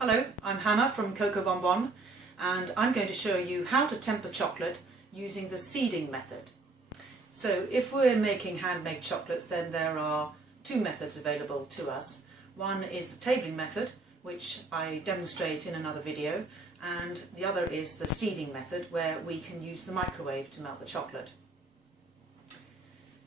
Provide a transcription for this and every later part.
Hello, I'm Hannah from Coco Bonbon, and I'm going to show you how to temper chocolate using the seeding method. So if we're making handmade chocolates, then there are two methods available to us. One is the tabling method, which I demonstrate in another video, and the other is the seeding method, where we can use the microwave to melt the chocolate.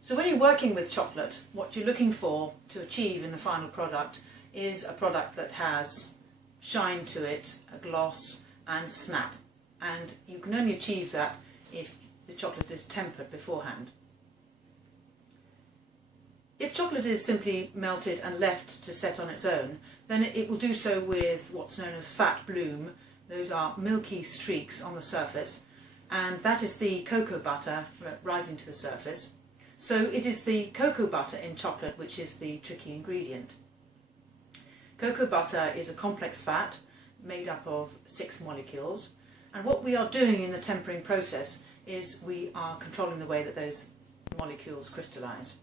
So when you're working with chocolate, what you're looking for to achieve in the final product is a product that has shine to it, a gloss and snap, and you can only achieve that if the chocolate is tempered beforehand. If chocolate is simply melted and left to set on its own, then it will do so with what's known as fat bloom. Those are milky streaks on the surface, and that is the cocoa butter rising to the surface. So it is the cocoa butter in chocolate which is the tricky ingredient. Cocoa butter is a complex fat made up of 6 molecules, and what we are doing in the tempering process is we are controlling the way that those molecules crystallise.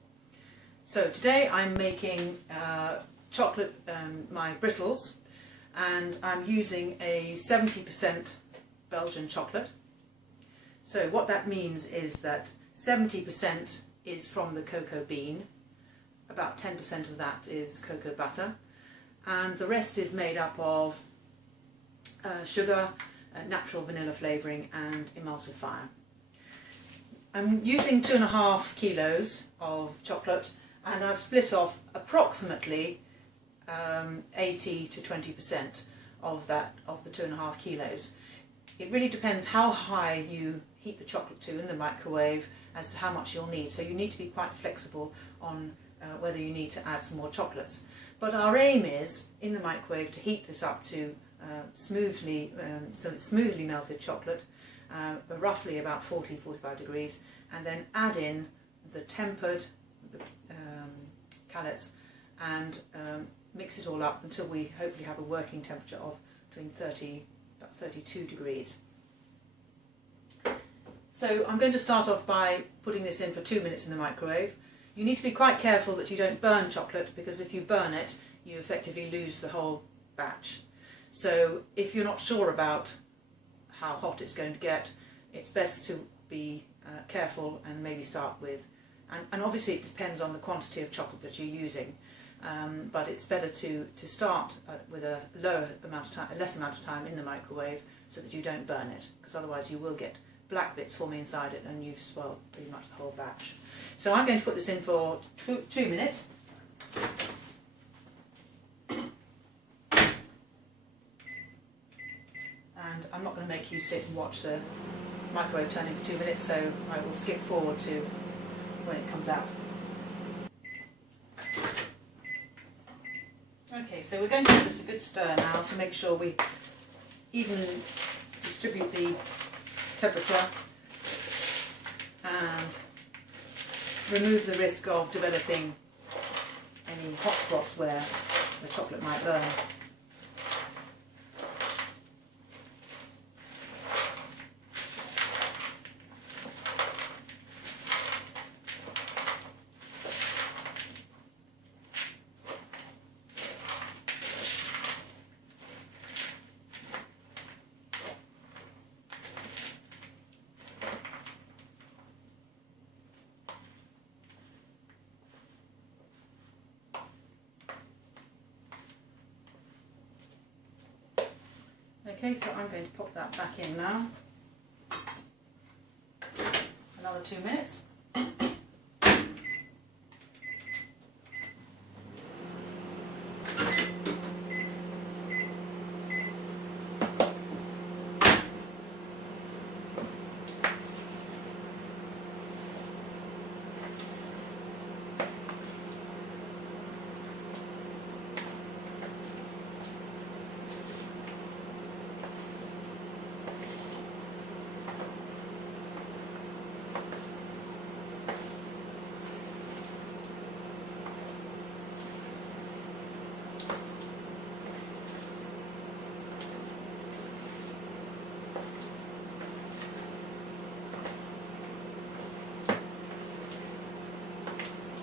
So today I'm making chocolate, my brittles, and I'm using a 70% Belgian chocolate. So what that means is that 70% is from the cocoa bean, about 10% of that is cocoa butter, and the rest is made up of sugar, natural vanilla flavouring and emulsifier. I'm using 2.5 kilos of chocolate, and I've split off approximately 80 to 20% of the 2.5 kilos. It really depends how high you heat the chocolate to in the microwave as to how much you'll need, so you need to be quite flexible on whether you need to add some more chocolates. But our aim is, in the microwave, to heat this up to smoothly melted chocolate, roughly about 40–45 degrees, and then add in the tempered callets and mix it all up until we hopefully have a working temperature of between about 32 degrees. So I'm going to start off by putting this in for 2 minutes in the microwave. You need to be quite careful that you don't burn chocolate, because if you burn it, you effectively lose the whole batch. So if you're not sure about how hot it's going to get, it's best to be careful and maybe start with, and obviously it depends on the quantity of chocolate that you're using, but it's better to start with a less amount of time in the microwave so that you don't burn it, because otherwise you will get black bits forming inside it and you've spoiled pretty much the whole batch. So I'm going to put this in for 2 minutes. And I'm not going to make you sit and watch the microwave turning for 2 minutes, so I will skip forward to when it comes out. Okay, so we're going to give this a good stir now to make sure we evenly distribute the temperature and remove the risk of developing any hot spots where the chocolate might burn. Okay, so I'm going to pop that back in now. Another 2 minutes.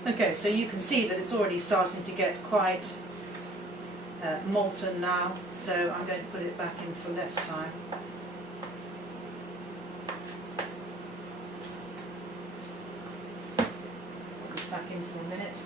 Okay, so you can see that it's already starting to get quite molten now, so I'm going to put it back in for less time. Put this back in for a minute.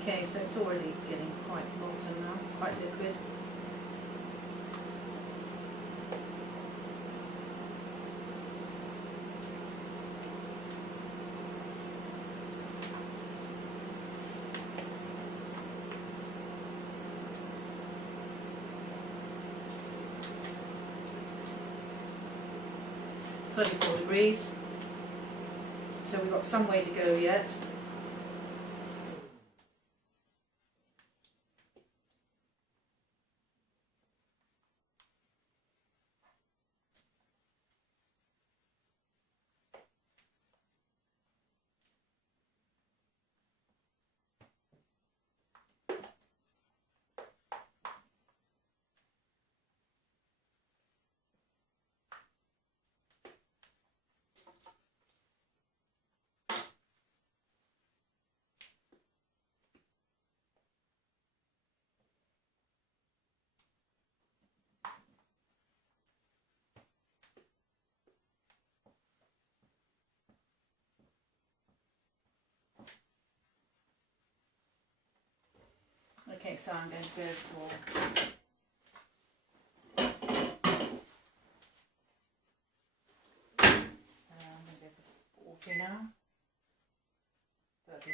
Okay, so it's already getting quite molten now, quite liquid. .34 degrees, so we've got some way to go yet. Okay, so I'm going to go for I'm going to go for 40 now. 30.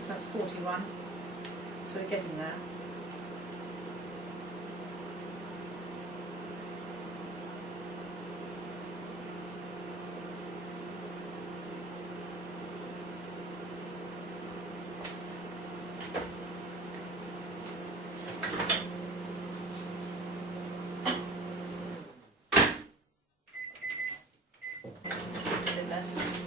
So that's 41, so we're getting there. A bit less.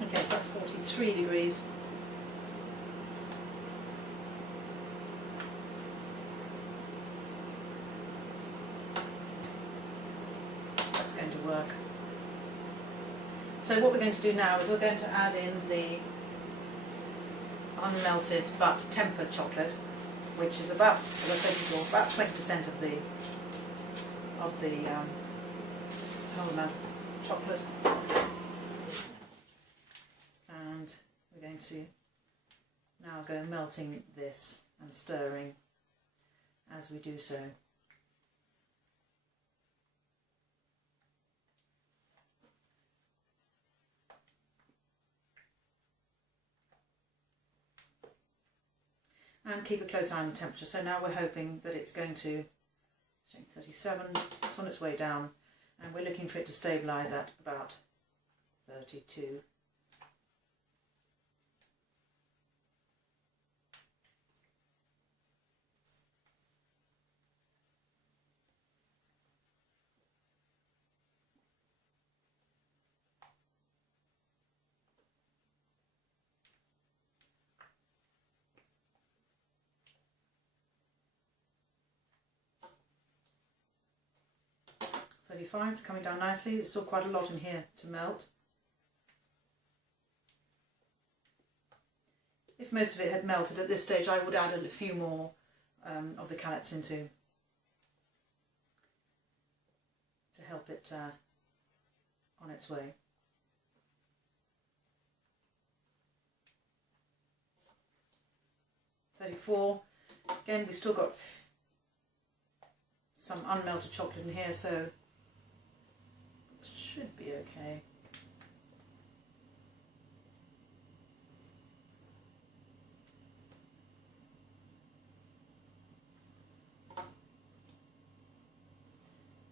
Okay, so that's 43 degrees. That's going to work. So what we're going to do now is we're going to add in the unmelted but tempered chocolate, which is about, as I said before, about 20% of the whole amount of chocolate. And we're going to now go melting this and stirring as we do so. And keep a close eye on the temperature. So now we're hoping that it's going to, 37, it's on its way down, and we're looking for it to stabilise at about 32. It's coming down nicely. There's still quite a lot in here to melt. If most of it had melted at this stage, I would add a few more of the callets into to help it on its way. .34. Again, we've still got some unmelted chocolate in here, so it should be okay.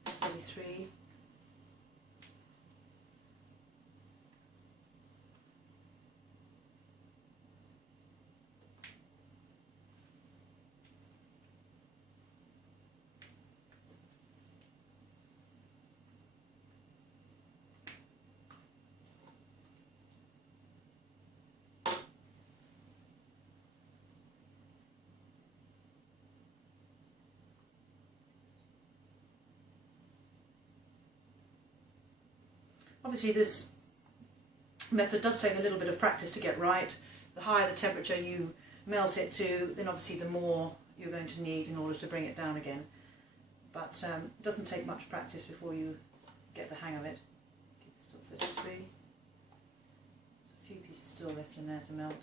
.33. Obviously this method does take a little bit of practice to get right. The higher the temperature you melt it to, then obviously the more you're going to need in order to bring it down again. But it doesn't take much practice before you get the hang of it. Still 33. There's a few pieces still left in there to melt.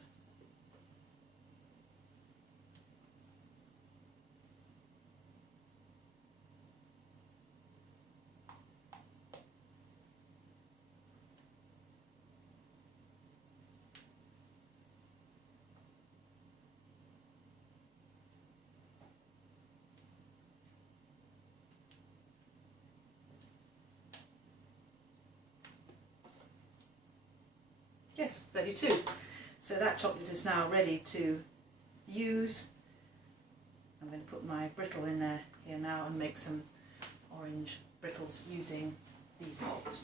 Yes, 32. So that chocolate is now ready to use. I'm going to put my brittle in there here now and make some orange brittles using these pots.